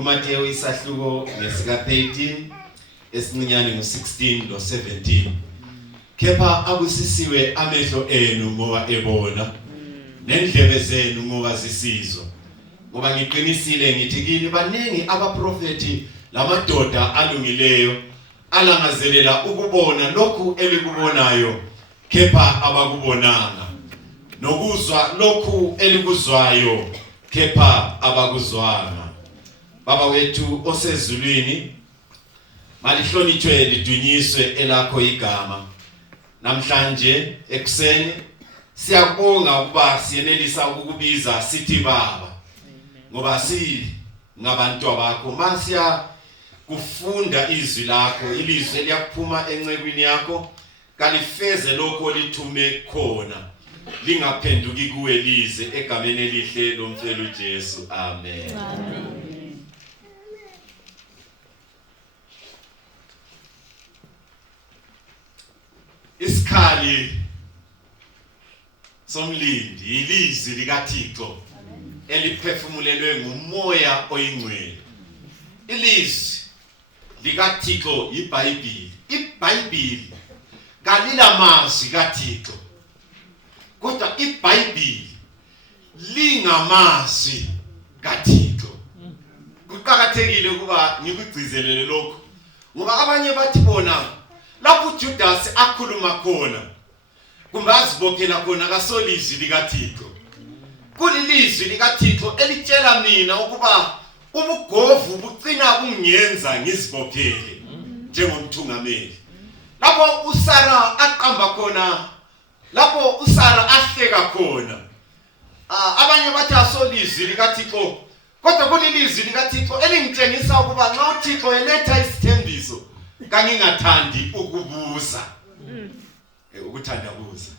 kuMateyu isahluko ngesika 13 esincinyane ngo16 no17. Kepha abusisiwe amehlo enu ngoba ebona nendlebe zenu ngoba zisizwa. Ngoba ngiqinisile ngithi kini baningi abaprofeti lamadoda alungileyo alangazelela ukubona lokhu elikubonayo kepha abakubonanga, nokuzwa lokhu elikuzwayo kepha abakuzwanga. Baba wethu osezulwini, malihlonitshwe lidunyiswe elakho igama. Namhlanje ekuseni siyabonga ukuba siyenelisa ukukubiza sithi baba, ngoba ngabantu bakho masiya kufunda izwi lakho, ilizwi liyakuphuma encekwini yakho kalifeze lokho lithume khona, lingaphenduki kuwe lize egameni elihle lomfelo uJesu. Amen. Amen. Isikhali somlindi ilizwi likaThixo eliphefumulelwe ngumoya oyingcwele. Ilizwi likaThixo iBhayibheli. iBhayibheli kalila mazwi kaThixo, kodwa iBhayibheli lingamazwi kaThixo. Kuqakathekile ukuba ngikugcizelele lokho, ngoba abanye bathi bona lapho uJudas akhuluma khona kumbe azibophela khona kasolizwi likaThixo. Kulilizwi likaThixo elitshela mina ukuba ubugovu bucina kungenza ngizibophele njengomthungameli. Lapho uSara aqamba khona, lapho uSara ahleka khona, abanye bathi asolizwi likaThixo, kodwa kulilizwi likaThixo elingitshengisa ukuba nxa uThixo eletha isithembiso kangingathandi ukubuza. Ukuthandabuza.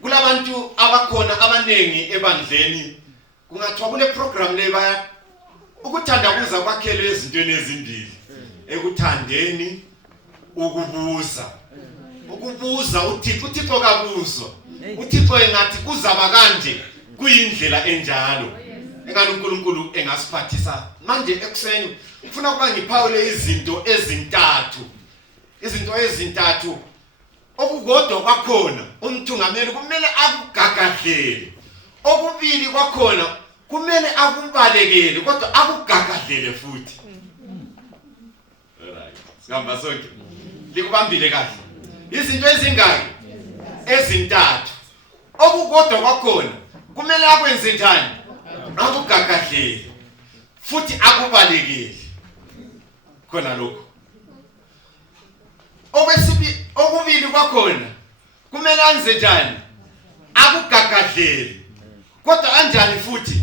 Kulabantu abakhona abanengi ebandleni, kungathiwa kule program le baya ukuthandabuza kwakhele ezintweni ezimbili: ekuthandeni, ukubuza. Ukubuza uThixo kabuzwa. uThixo engathi kuzaba kanje, kuyindlela enjalo. Engani uNkulunkulu engasiphathisa. Manje ekuseni ufuna ukuba ngiphawule izinto ezintathu okukodwa kwakhona umthungameli kumele akugagadlele, okubili kwakhona kumele akubalekele kodwa akugagadlele futhi. Alright, sihamba sonke likubambile kahle. Izinto ezingaki? Ezintathu. Okukodwa kwakhona kumele akwenze njani? Akugagadlele futhi akubalekele. Khona lokho. Okubili kwakhona kumele anze njani? Akugagadlele kodwa anjani futhi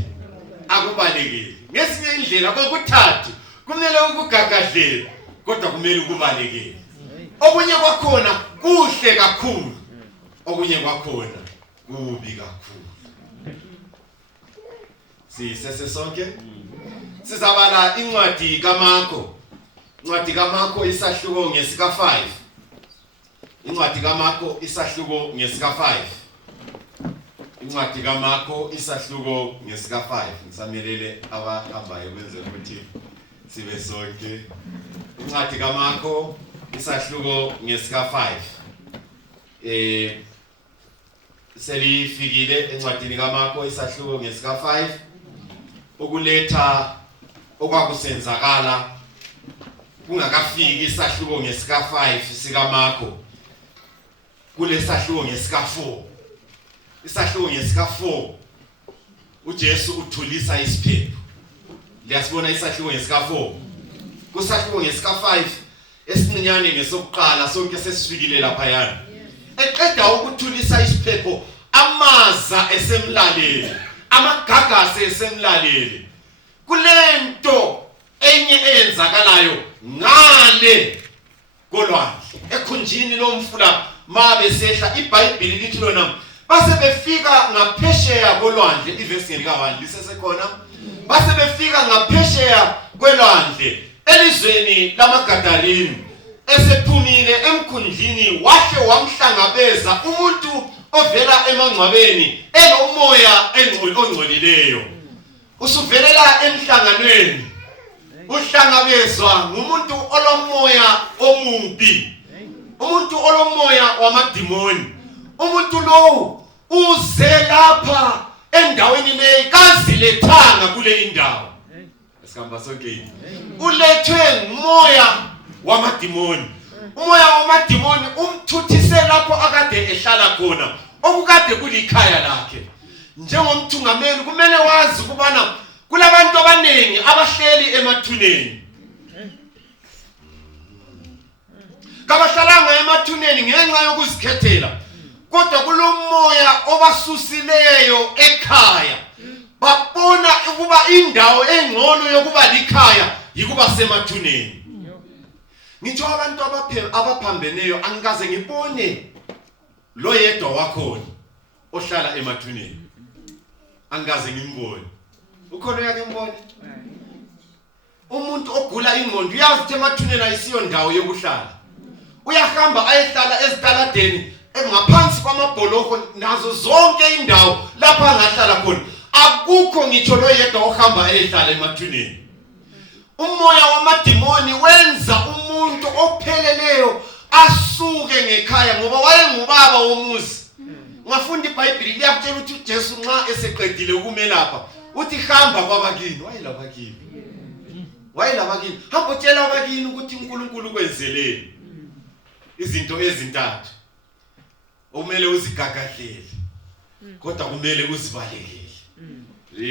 akubalekele. Ngesinye indlela kokuthathu kumele ukugagadlele kodwa kumele ukubalekele. Okunye kwakhona kuhle kakhulu, okunye kwakhona kubi kakhulu. Sisese sonke sizabala incwadi kaMarko. Incwadi kaMarko isahluko ngesika 5. Incwadi kaMarko isahluko ngesika 5. Incwadi kaMarko isahluko ngesika 5. Ngisamelele abahambayo kwenze ukuthi sibe sonke. Incwadi kaMarko isahluko ngesika 5. Selifikile encwadini kaMarko isahluko ngesika 5 ukuletha okwakusenzakala kungakafiki isahluko ngesika 5 sikaMarko. Kule sahluko ngesika 4. Isahluko ngesika 4 uJesu uthulisa isiphepho. Liyasibona isahluko ngesika 4. Kusahluko ngesika 5 esincinyane ngesokuqala sonke sesifikile lapha yana. Eqeda ukuthulisa isiphepho, amaza esemlaleli, amagagasi esemlaleli. Kulento enye eyenzakalayo ngale kolwandle ekhunjini lomfula mabe sehla. iBhayibheli lithi lona base befika ngaphesheya kolwandle. Ivesi ngelika 1 lisesekhona. Base befika ngaphesheya kolwandle elizweni lamaGadarini. Esephumile emkhundlini wahle wamhlangabeza umuntu ovela emangcwabeni enomoya ongcolileyo usuvelela emhlanganweni uhlangabezwa ngumuntu olomoya omubi umuntu olomoya wamadimoni umuntu lo uze lapha endaweni le kazilethanga kule indawo esikamba sonke ulethwe ngumoya wamadimoni umoya wamadimoni umthuthise lapho akade ehlala khona okukade kulikhaya lakhe njengomthungameli kumele wazi kubana kulabantu abaningi abahleli emathuneni kabahlalanga emathuneni ngenxa yokuzikhethela kodwa kulomoya obasusileyo ekhaya babona ukuba indawo engcono yokuba likhaya yikuba semathuneni ngitho abantu abaphambeneyo angikaze ngibone lo yedwa wakhona ohlala emathuneni angikaze ngimbone ukhona yake mbone umuntu ogula ingqondo uyazi ukuthi emathuneni ayisiyo ndawo yokuhlala uyahamba ayehlala ezitaladeni ngaphansi kwamabholoko nazo zonke indawo lapha angahlala khona akukho ngitsho lo yedwa ohamba ayehlala emathuneni umoya wamadimoni wenza umuntu opheleleyo asuke ngekhaya ngoba wayengubaba womuzi ungafunda iBhayibheli liyakutshela ukuthi uJesu nxa eseqedile ukumelapha uthi hamba kwabakini wayelabakini hamba utshela abakini ukuthi uNkulunkulu kwenzeleni izinto ezintathu umele uzigagahlele kodwa kumele uzibalekele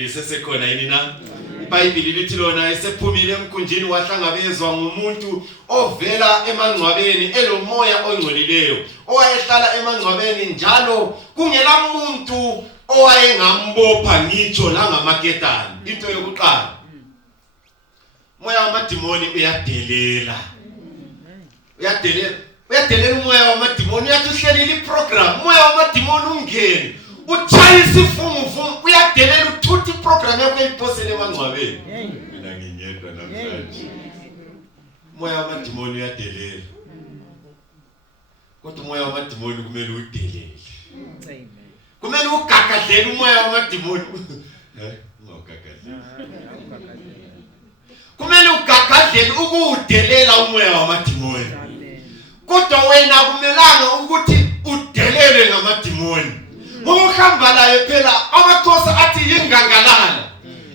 sesekhona yini na iBhayibheli lithi lona esephumile emkhunjini wahlangabezwa ngumuntu ovela emangcwabeni elomoya ongcolileyo owayehlala emangcwabeni njalo kungela muntu owayengambopha ngitsho la ngamaketani into yokuqala moya wamadimoni uyadelela umoya wamadimoni uyathuhlelela iprogram moya wamadimoni ungene uchayisa ifungufungu uyadelela uthutha iprogram yakho eyiphosele emangcwabeni mina ngiyedwa namhlanje moya wamadimoni uyadelela kodwa umoya wamadimoni kumele udelele kumele ugagahlele umoya wamadimoni kumele ugagahlele ukudelela umoya wamadimoni kodwa wena kumelanga ukuthi udelele ngamadimoni ngokuhamba laye phela amakhosi athi yingangalala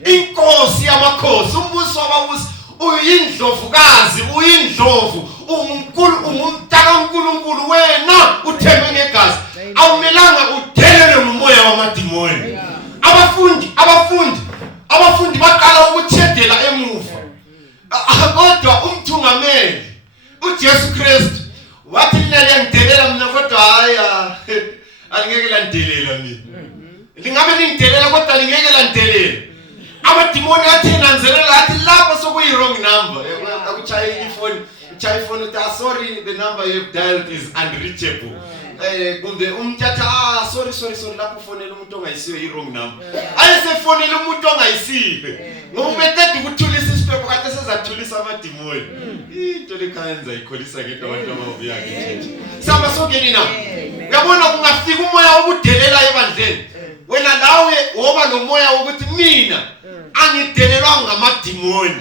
inkosi yamakhosi umbuso wababusi uyindlovukazi uyindlovu umntakaNkulunkulu wena uthembe ngegazi awumelanga udelele ngomoya wamadimoni abafundi baqala ukuthedela emuva kodwa umthungameli uJesu Kristu wathi liyangidelela mina kodwa haya alingeke landelela mina lingabe lingidelela kodwa lingeke landelela amadimoni athi nanzelela athi lapha sokuyi wrong number akuchaya ifoni uthi sorry the number you dialed is unreachable kumbe umthatha sorry lapho ufonela umuntu ongayisiyo i wrong number ayisefonela umuntu ongayisiyo ngoba ubethe ukuthulisa isiphepho kade sezathulisa amadimoni into lekhayenza ikholisa ngento abantu ababuya ngechechi samba songeni na uyabona kungafika umoya wokudelela ebandleni wena nawe woba nomoya wokuthi mina angidelelwa ngamadimoni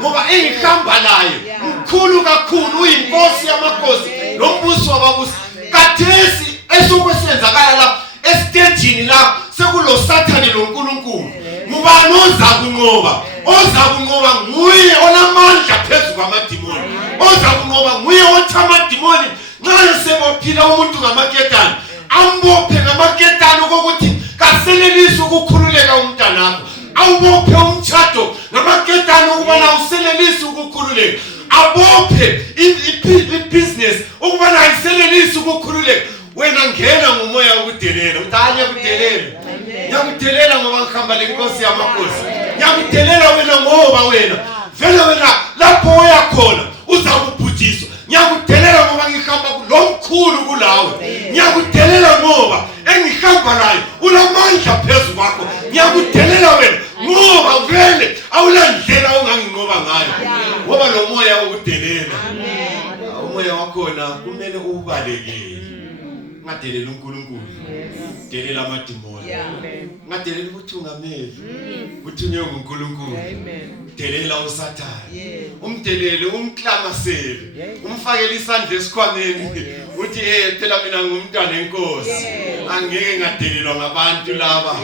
ngoba engihamba naye mkhulu kakhulu uyinkosi yamakhosi nombuso wababusi kathesi esokwenzakalala la estagini la sekulo Sathane loNkulunkulu ngubani ozakunqoba nguye onamandla phezulu kwamadimoni ozakunqoba nguye othamadimoni nxa sebophila umuntu ngamaketani ambophe ngamaketani kokuthi kaselelise ukukhululeka umntanakho awubophe umtshado ngamaketani ukubana uselelise ukukhululeka abophe i-business ukubana ayiselelise ukukhululeka wena ngena ngomoya wokudelela utanye kudelela ngiyakudelela ngoba ngihamba lenkosi yamakhosi ngiyakudelela wena ngoba wena vele wena lapho uyakhona uzakubhujiswa ngiyakudelela ngoba ngihamba lomkhulu kulawe ngiyakudelela ngoba engihamba naye ulamandla phezulu kwakho ngiyakudelela wena ngoba vele awulandlela onganginqoba ngayo ngoba lo moya wokudelela umoya wakhona kumele ubalekele ngadelela uNkulunkulu delela amadimoni ngadelela ukuthungameli uthunywe nguNkulunkulu delela uSathane umdelele umklamasele umfakele isandla esikhwameni uthi phela mina ngumntwana enkosi angeke ngadelelwa ngabantu laba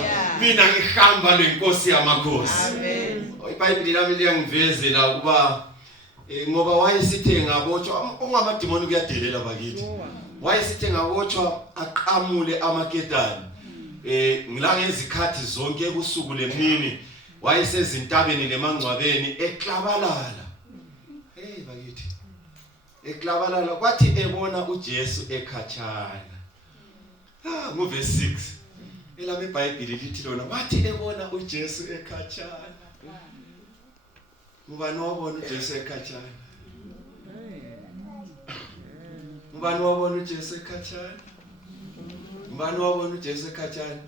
mina ngihamba lenkosi yamakhosi iBhayibheli lami liyangivezela ukuba ngoba wayesithe ngabotshwa ongamadimoni kuyadelela bakithi wayesithe ngabotshwa aqamule amaketani ngila ngezikhathi zonke kusuku lemini wayesezintabeni lemangcwabeni eklabalala bakithi eklabalala kwathi ebona uJesu ekhatshana ngoverse 6 elami iBhayibheli lithi lona wathi ebona uJesu ekhatshana Ngubani wabona uJesu ekhatshana? Ngubani wabona uJesu ekhatshana? Ngubani wabona uJesu ekhatshana?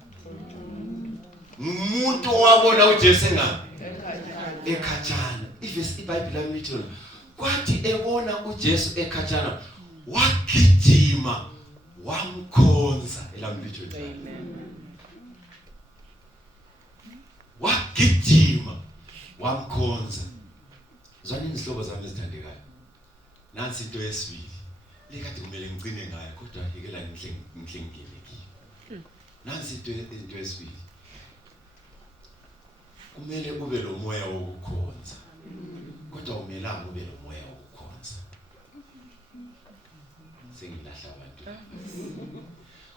Umuntu wabona uJesu ekhatshana. Ivesi iBhayibheli lami lithi kwathi ebona uJesu ekhatshana wagijima wamkhonza elami lithi wagijima wamkhonza. Zwane izihlobo zami ezithandekayo. Nansi into yesibili. Lekade kumele ngicine ngayo kodwa yekela ngihlengekile. Nansi into yesibili. Kumele ube lo moya wokukhonza. Kodwa umelanga ube lo moya wokukhonza. Sengilahla abantu.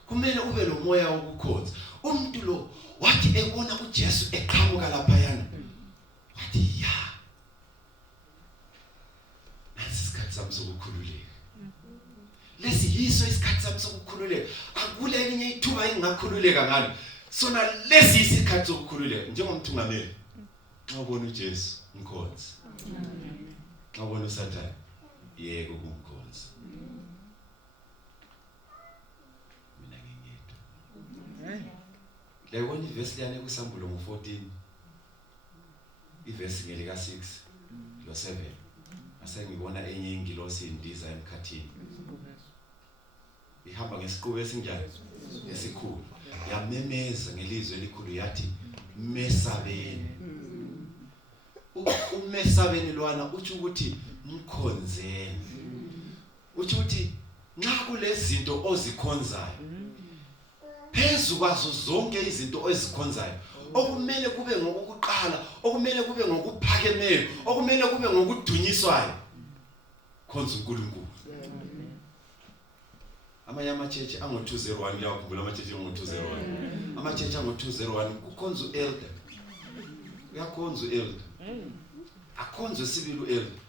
Kumele ube lo moya wokukhonza. Umuntu lo wathi ebona uJesu eqhamuka lapha yana. Wathi ya isikhathi sami sokukhululeka. Lesi yiso isikhathi sami sokukhululeka. Akule elinye ithuba engingakhululeka ngalo. Sona lesi isikhathi sokukhululeka njengomthungameli. Xa ubona uJesu umkhonza. Xa ubona uSathane yeke ukumkhonza. Mina ngingedwa. Leyona ivesi liyane kuSambulo ngo14. Ivesi ngelika 6 lo 7. Asengibona enye ingilosi indiza emkhathini. Ihamba ngesiqubu esinjani esikhulu. Yamemeza ngelizwi elikhulu yathi mesabeni. Umesabeni lwana uthi ukuthi mkhonzeni. Uthi ukuthi nxa kulezinto ozikhonzayo phezu kwazo zonke izinto ozikhonzayo okumele kube ngokuqala okumele kube ngokuphakemeyo okumele kube ngokudunyiswayo khonza uNkulunkulu. Amanye amachechi ango201 ngiyakhumbula amachechi ango201 amachechi ango201 kukhonza uelder uyakhonza uelder akhonza sibili uelder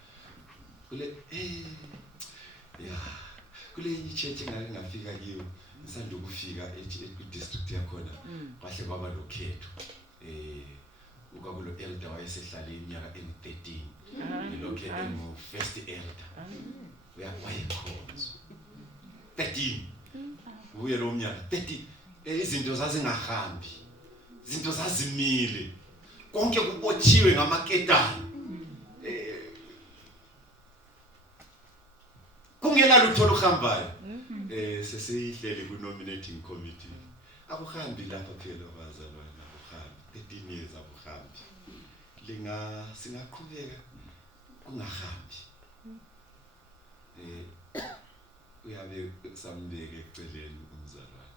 kule kule ichechi ngake ngafika kiyo ngisanda ukufika e-district yakhona bahle baba lokhetho ukabulo elder wayesehlala iminyaka engu13 lokhe engu first elder wayekhonza 13 uye lo mnyaka 13 izinto zazingahambi izinto zazimile konke kubotshiwe ngamaketani kungena lutho luhambayo sesihlele ku nominating committee akuhambi lapha phela abazalwane akuhambi 13 years akuhambi singaqhubeka kungahambi uyabe sambeke eceleni umzalwane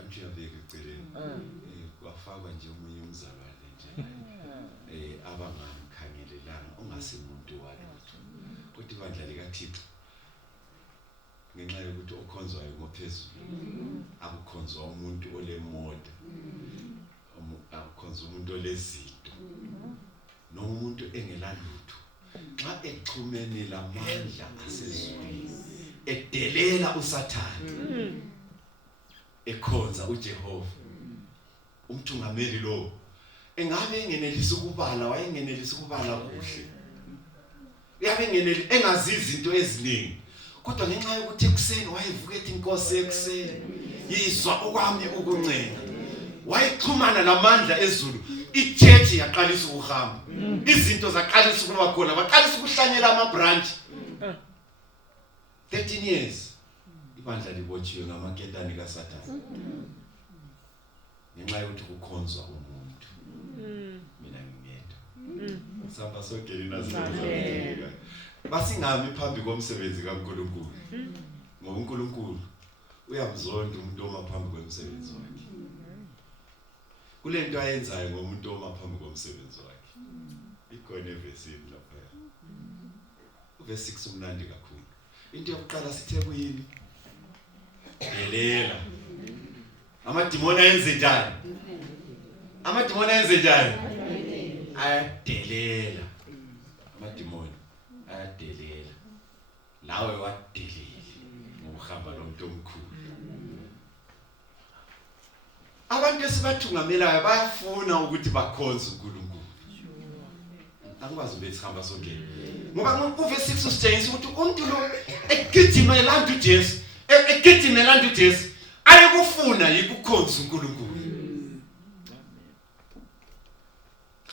amthi yabeke eceleni kwafakwa nje umunye umzalwane nje abangamkhangelelanga ongasimuntu walutho kodwa ibandla likaThixo ngenxa yokuthi okhonzwayo ngophezulu akukhonzwa umuntu olemoda akukhonzwa umuntu olezito nomuntu engelalutho xa exhumene lamandla asezulwini edelela uSathane ekhonza uJehova umthungameli lo engabe engenelisa ukubala wayengenelisa ukubala kuhle uyabe engeneli engazi izinto eziningi kodwa ngenxa yokuthi ekuseni wayevuka ethi inkosi ekuseni yizwa okwami ukuncenga wayexhumana lamandla ezulu ichurch yaqalisa ukuhamba izinto zaqalisa ukuba khona baqalisa ukuhlanyela ama branch 13 years ibandla libotshiwe ngamaketane kaSathane ngenxa yokuthi kukhonzwa umuntu. Mina ngingedwa samba sogelina sizoza basingami phambi komsebenzi kaNkulunkulu ngoba uNkulunkulu uyamzonda umuntu oma phambi komsebenzi wakhe. Kule nto ayenzayo ngomuntu oma phambi komsebenzi wakhe ikhona evesini lapha. Uvesi 6 umnandi kakhulu. Into yokuqala sithe kuyini? Delela. Amadimoni ayenze njani? Amadimoni ayenze njani? Ayadelela. Amadimoni ayadelela. Lawe wadelele ngokuhamba lomuntu omkhulu. Abantu esibathungamelayo bayafuna ukuthi bakhonze uNkulunkulu. Angikwazi bethi hamba sonke. Ngoba uVesi 6 usitshengisa ukuthi umuntu lo egijimela uJesu, egijimela uJesu ayekufuna yikukhonza uNkulunkulu.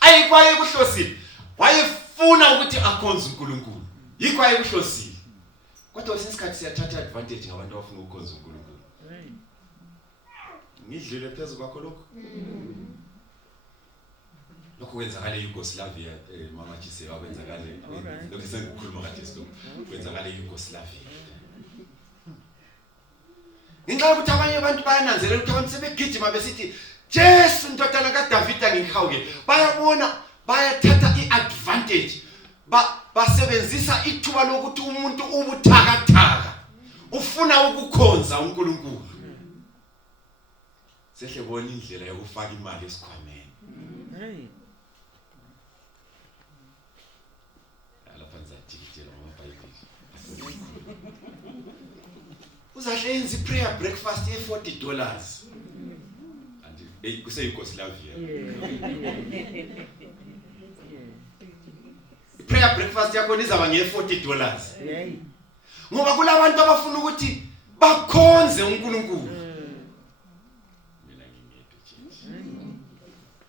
Ayikwaye kuhlosile. Wayefuna ukuthi akhonze uNkulunkulu. Yikho ayekuhlosile. Kodwa lesikhathi siyathatha advantage ngabantu abafuna ukukhonza uNkulunkulu. Ngidlule phezulu kwakho lokho. Lokho kwenzakala eYugoslavia mama Jise wakwenzakala lokho sengikukhuluma kade stop kwenzakala eYugoslavia. Ngenxa yokuthi abanye abantu bayananzelela ukuthi abantu sebegijima besithi Jesu indodana kaDavida ngihawuke. Bayabona bayathatha iadvantage basebenzisa ithuba lokuthi umuntu ubuthakathaka ufuna ukukhonza uNkulunkulu. Sehle bona indlela yokufaka imali esikhwameni. Uzahle yenza prayer breakfast ye $40. And kuse Yugoslavia. Prayer breakfast yakho izaba nge $40. Ngoba kulabantu abafuna ukuthi bakhonze uNkulunkulu. Mina ngingedwa nje.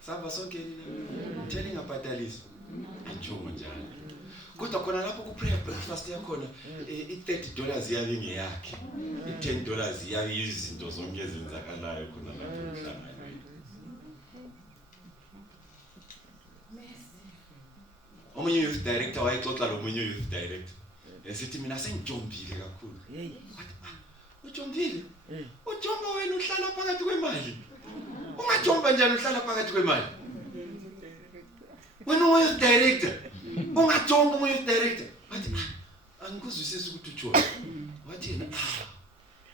Samba sonke telling abadalisi. Anjongo njalo. Kodwa khona lapho ku prayer breakfast yakhona $30 yabe ngeyakhe. $10 yabe izinto zonke ezenzakalayo khona lapho emhlanganweni. Omunye youth director wayexoxa lomunye youth director. Esithi mina sengijombile kakhulu. Ujombile? Ujomba wena uhlala phakathi kwemali. Ungajomba njani uhlala phakathi kwemali? Wena youth director ungajomba youth director. Wathi angikuzwisisi ukuthi uJohn. Wathi yena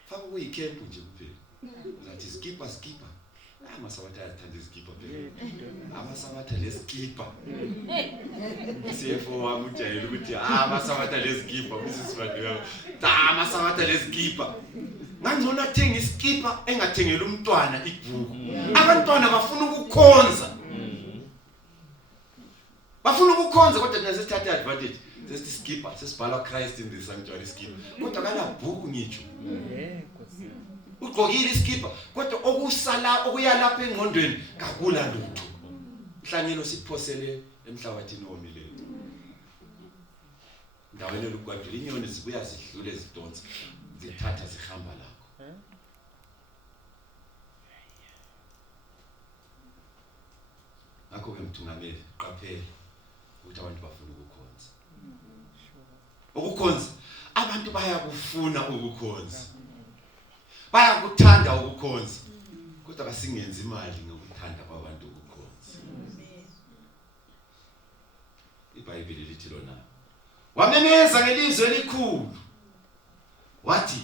faka kuyicamp nje kuphela. Uzathi skipper. Amasabatha ayathanda iskipper phela. Amasabatha leskipper. CFO wami ujayele ukuthi amasabatha leskipper Mrs. Radwell. Amasabatha leskipper. Ngangcono athenga iskipper engathengela umntwana ibhuku. Abantwana bafuna ukukhonza. Bafuna ukukhonza kodwa thina sesithatha advantage. Sesithi skipper sesibhala Christ in the sanctuary skipper. Kodwa kana bhuku ngitsho. Ugqokile iskipper kodwa okusala okuyalapha engqondweni kakula lutho. Mhlanyelo siphosele emhlabathini omileyo. Ndaweni lokugwadula inyoni zibuya zidlule zidonsa zithatha zihamba lakho. Akho ke mthungameli qaphela ukuthi abantu bafuna ukukhonza. Ukukhonza abantu bayakufuna ukukhonza. Bayakuthanda ukukhonza. Kodwa kasingenzi imali ngokuthanda kwabantu ukukhonza. iBhayibheli lithi lona wamemeza ngelizwi elikhulu wathi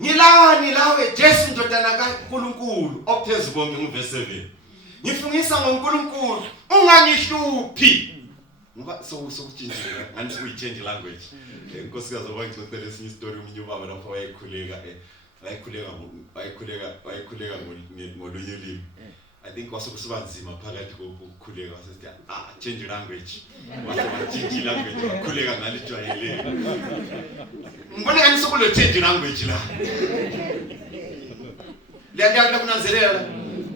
ngilani lawe Jesu indodana kaNkulunkulu ophezulu konke ngivesi 7 ngifungisa ngoNkulunkulu ungangihluphi ngoba sokutshintsha ngani sokuyichange language inkosikazi obangixoxela esinye story umunye ubaba lapho wayekhuleka ngolunye ulimi. I think kwasekusiba nzima phakathi kokukhuleka wasithi change language. Wasichange language wakhuleka ngalijwayele. Ngibona ngani sokulo change language la. Liyanda kunanzelela.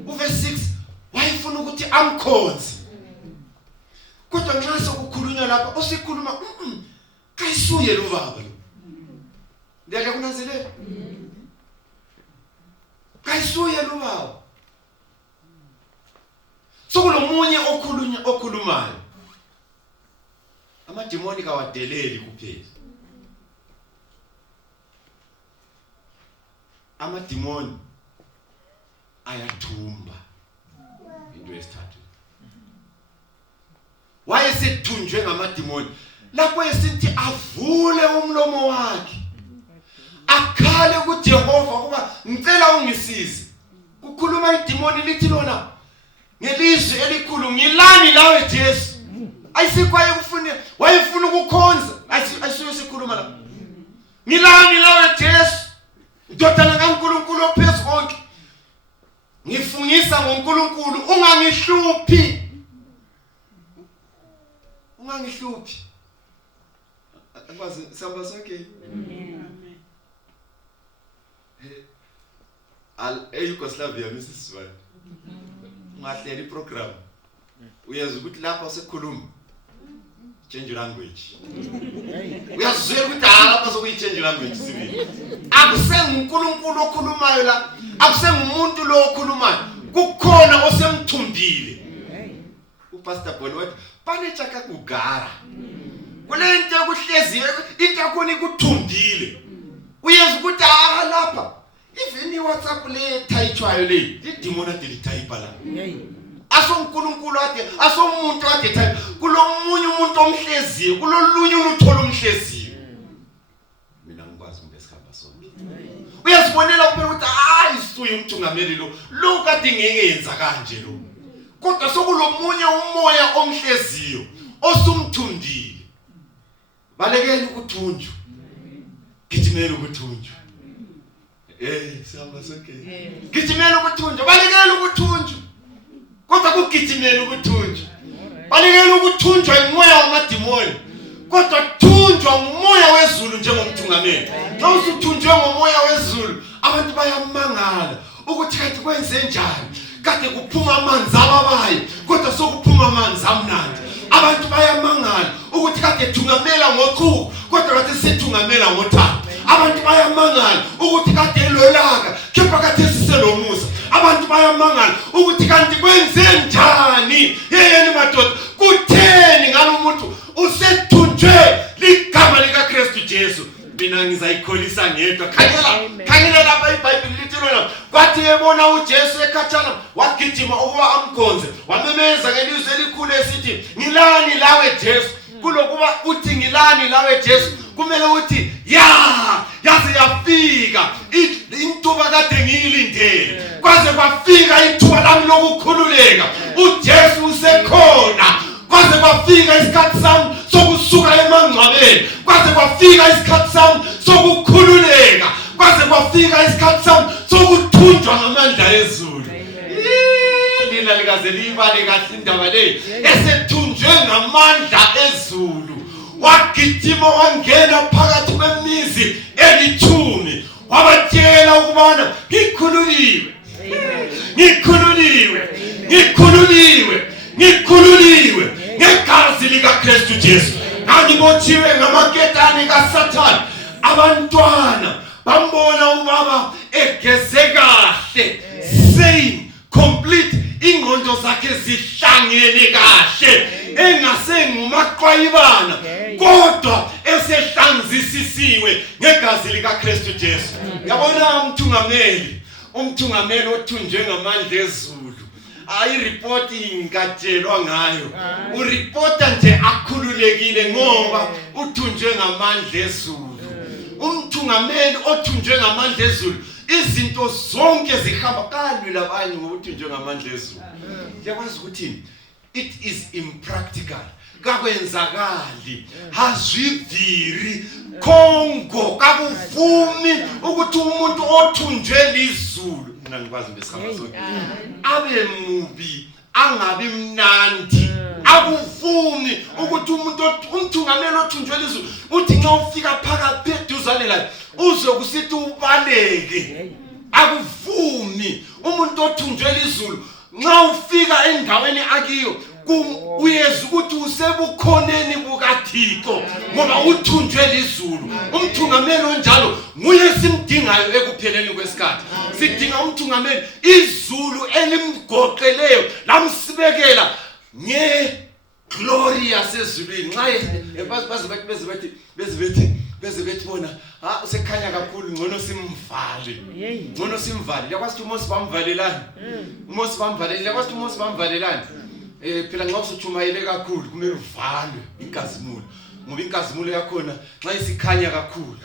Uverse 6 wayefuna ukuthi amkhonze. Kodwa nxa sokukhulunywa lapha usikhuluma kayisuye lo baba lo. Liyanda kunanzelela. kayisuye lo baba sokulomunye okhulumayo amademoni kawadeleli kuphela amademoni ayathumba into yesithathu wayesethunjwe ngamademoni lapho esithi avule umlomo wakhe akhale kuJehova kuba ngicela ungisize kukhuluma idemoni lithi lona ngelizwi elikhulu ngilani lawe Jesu ayisikwaye kufuna wayefuna ukukhonza ayisuye sikhuluma la ngilani lawe Jesu ndodana kaNkulunkulu ophezulu konke ngifungisa ngoNkulunkulu ungangihluphi akwazi samba sonke eYugoslavia Mrs. Swan ngahlela iprogram uyezwa ukuthi lapha sekukhuluma change language uyazwela ukuthi lapha sokuyi-change language sibili akusenguNkulunkulu okhulumayo la akusengumuntu lo okhulumayo kukhona osemthumbile uPastor Bonnie wathi panechaka kugara kule into yokuhleziyo into yakho ikuthumbile uyezwa ukuthi lapha even iWhatsApp le thayithwayo le idemona delithayipha la asonkulunkulu ade asomuntu ade type kulomunye umuntu omhleziyo kulolunye uluthola umhleziyo mina ngikwazi ngesikhamba sonke uyasibonela kuphela ukuthi isuye umthungameli lo kade ngeyenza kanje lo kodwa sokulomunye umoya omhleziyo osumthundile balekela ukuthunjwa gijimela ukuthunjwa sihamba sonke gijimela ukuthunjwa balekela ukuthunjwa kodwa kugijimela ukuthunjwa balekela ukuthunjwa imoya wamademoni kodwa thunjwa umoya wezulu njengomthungameli xa usuthunjwe ngomoya wezulu abantu bayamangala ukuthi kanti kwenze njani kade kuphuma amanzi ababayo kodwa sokuphuma amanzi amnandi abantu bayamangala ukuthi kade thungamela ngochuku kodwa kade sethungamela ngothando abantu bayamangala ukuthi kade elolaka kepha kade siselomusa abantu bayamangala ukuthi kanti kwenze njani yeyeni madoda kutheni ngalomuntu usethunjwe ligama likaKristu Jesu mina ngizayikholisa ngedwa khangela lapha iBhayibheli lithi lona kwathi ebona uJesu ekhatshana wagijima ukuba amkhonze wamemeza ngelizwi elikhulu esithi ngilani lawe Jesu kulokuba uthi ngilani lawe Jesu kumele uthi yaze yafika intuba kade ngiyilindele kwaze kwafika ithuba lami lokukhululeka uJesu usekhona kwaze kwafika isikhathi sami sokusuka emangcwabeni kwaze kwafika isikhathi sami sokukhululeka kwaze kwafika isikhathi sami sokuthunjwa ngamandla ezulu lina likaze libale kahle indaba le esethunjwe ngamandla ezulu wagijima wangena phakathi kwemizi elithumi wabatshela ukubana ngikhululiwe ngegazi likaKristu Jesu ngangimotshiwe ngamaketane kaSathane abantwana bambona ubaba egeze kahle sane complete ingqondo zakhe zihlangene kahle engasengumaqwayibana kodwa esehlanzisisiwe ngegazi likaKristu Jesu yabona umthungameli othunjwe ngamandla ezulu ayireport ingatshelwa ngayo ureporta nje akhululekile ngoba uthunjwe ngamandla ezulu umthungameli othunjwe ngamandla ezulu izinto zonke zihamba kalwi labanye ngokuthunjwe ngamandla ezulu yakwazi ukuthi it is impractical kakwenzakali haziviri kongo kakuvumi ukuthi umuntu othunjwe lizulu mina ngikwazi besikhamba sonke abe mubi angabi mnandi akuvumi ukuthi umthungameli othunjwe lizulu uthi nxa ufika phakathi eduzane la uzokusithi ubaleke akuvumi umuntu othunjwe lizulu nxa ufika endaweni akiyo uyezwa ukuthi usebukhoneni bukaThixo ngoba uthunjwe lizulu umthungameli onjalo nguye simdingayo ekupheleni kwesikhathi sidinga umthungameli izulu elimgoqeleyo lamsibekela glory yasezulwini nxa beze bethi bona usekhanya kakhulu ngcono simvale yakwazi uMose bamvalelani phela nxa usuchumayele kakhulu kumele uvalwe inkazimulo ngoba inkazimulo yakhona nxa isikhanya kakhulu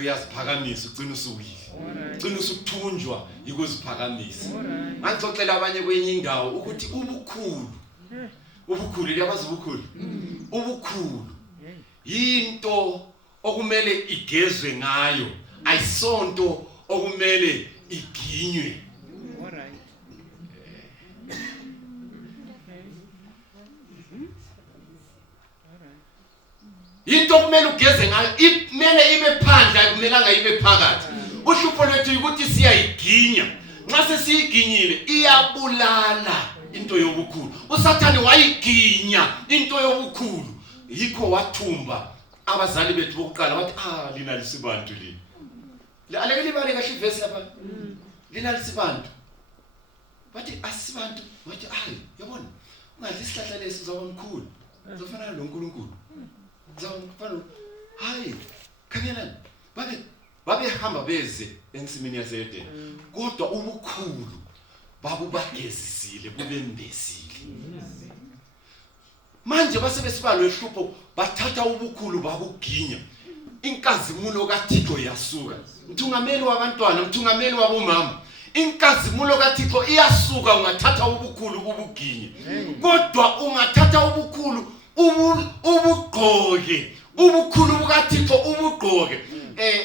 uyaziphakamisa ugcina usuthunjwa yikuziphakamisa ngixoxela abanye kwenye indawo ukuthi ubukhulu liyakwazi ubukhulu yinto okumele igezwe ngayo ayisonto okumele iginywe. Into okumele ugeze ngayo imele ibe phandle akumelanga ibe phakathi. Uhlupho lwethu ukuthi siyayiginya. Nxa sesiyiginyile iyabulala into yobukhulu. USathane wayiginya into yobukhulu. Yikho wathumba abazali bethu bokuqala wathi lina lisibantu lini. Aleke libale kahle ivesi lapha. Lina lisibantu. Bathi asibantu wathi yabona ungadli isihlahla lesi uzoba mkhulu. Uzofana noNkulunkulu. Kanyelani babehamba beze ensimini yaseEden kodwa ubukhulu babubagezisile bubembesile. Manje basebesibalwe ehlupho bathatha ubukhulu babuginya. Inkazimulo kaThixo yasuka. Mthungameli wabantwana, mthungameli wabomama. Inkazimulo kaThixo iyasuka ungathatha ubukhulu bubuginye. Kodwa ungathatha ubukhulu ubugqoke ubukhulu bukaThixo ubugqoke.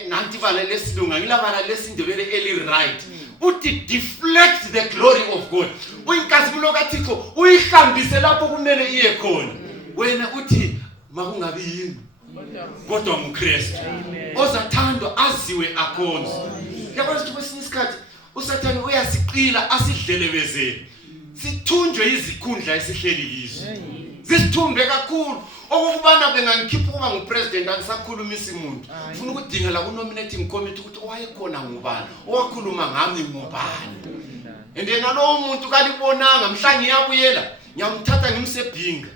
Nanti bala lesilunga ngilabala lesindebele eli right. Uthi deflect the glory of God. Uyinkazimulo kaThixo uyihambise lapho kumele iye khona. Wena uthi makungabi yini kodwa nguKristu ozathandwa aziwe akhonzwe. Yabona ukuthi kwesinye isikhathi uSathane uyasiqila asidlelebezele. Sithunjwe izikhundla esihleli kizo. Zisithumbe kakhulu okubana bengangikhipha kuba ngupresident angisakhulumisa umuntu. Ufuna ukudinga la ku-nominating committee ukuthi owayekhona ngubani, owakhuluma ngami ngubani. And yena lo muntu kalibonanga mhla ngiyabuyela ngiyamthatha ngimsebhinga.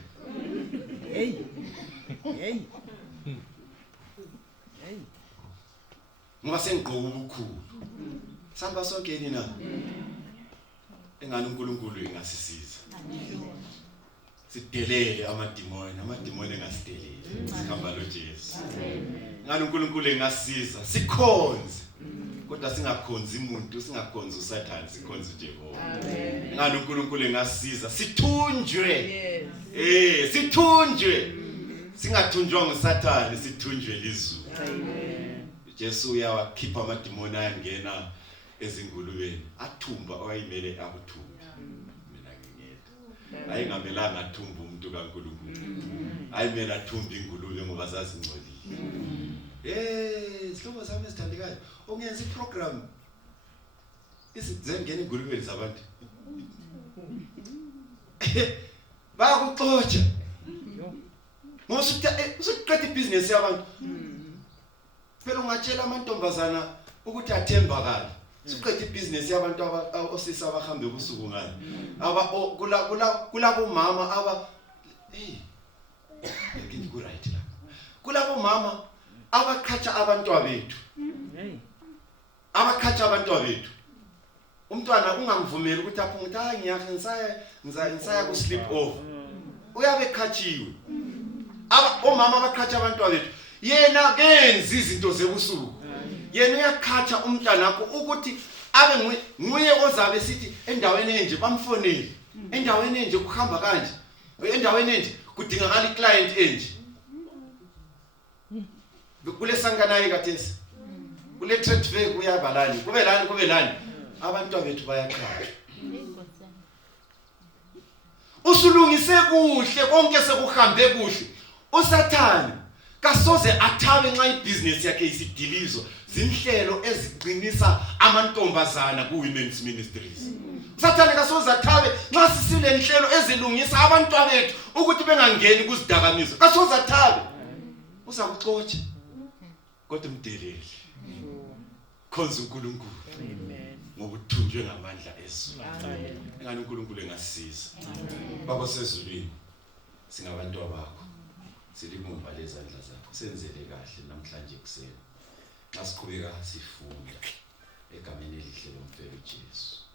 Ngoba sengigqoka ubukhulu. Samba sonke nina. Engani uNkulunkulu engasisiza. Sidelele amadimoni engasidelele. Sikhamba loJesu. Ngani uNkulunkulu engasiza sikhonze. Kodwa singakhonzi umuntu, singakhonzi uSathane, sikhonze uJehova. Amen. Ngani uNkulunkulu engasiza sithunjwe. Sithunjwe. Singathunjwa nguSathane, sithunjwe lizulu. Amen. Jesu uyawakhipha amadimoni ayangena ezingulubeni. Athumba owayimele akuthumba. Ayingamelanga athumbe umuntu kaNkulunkulu. Ayimele athumbe ingulube ngoba zazingcolile. Sihlobo sami esithandekayo, ungenza iprogram izingena ingulubeni zabantu. Bayakuxotsha. Usuqeda ibusiness yabantu. Phela ungatshela amantombazana ukuthi athembakala. Siqedwe ibusiness yabantu osisa abahambe ubusuku ngani. Kulabo mama ngikho right la. Kulabo mama abakhatsha abantwana bethu. Abakhatsha abantwana bethu. Umntwana ungangivumeli ukuthi aphunguthi ngiyakhe ngisaya ku sleep over. Uyabe ekhatshiwe. Omama abakhatsha abantwana bethu. Yena kenzi izinto zebusuku. Yena uyakhatsha umntanakho ukuthi abe nguye ozabe sithi endaweni enje bamfonele. Endaweni enje kuhamba kanje. Endaweni enje kudingakala iclient enje. Kule sanganayi kathesi. Kule trade fair kuyabalani. Kube lani. Abantwana bethu bayakhatsha. Usulungise kuhle konke sekuhambe kuhle. USathane kasoze athabe nxa ibusiness yakhe isidilizwa zinhlelo eziqinisa amantombazana ku-women's ministries. USathane kasoze athabe nxa sisile inhlelo ezilungisa abantwana bethu ukuthi bengangeni kuzidakamizwa. Kasoze athabe. Uzakuxotsha kodwa umdelele. Khonza uNkulunkulu. Amen. ngoba uthunjwe ngamandla ezulu. Ngani uNkulunkulu engasiza. Baba sezulwini singabantu bakho. Silibumba lezandla zakho. Senzele kahle namhlanje kuseni. Xa siqhubeka sifunda egameni elihle lomfelo Jesu.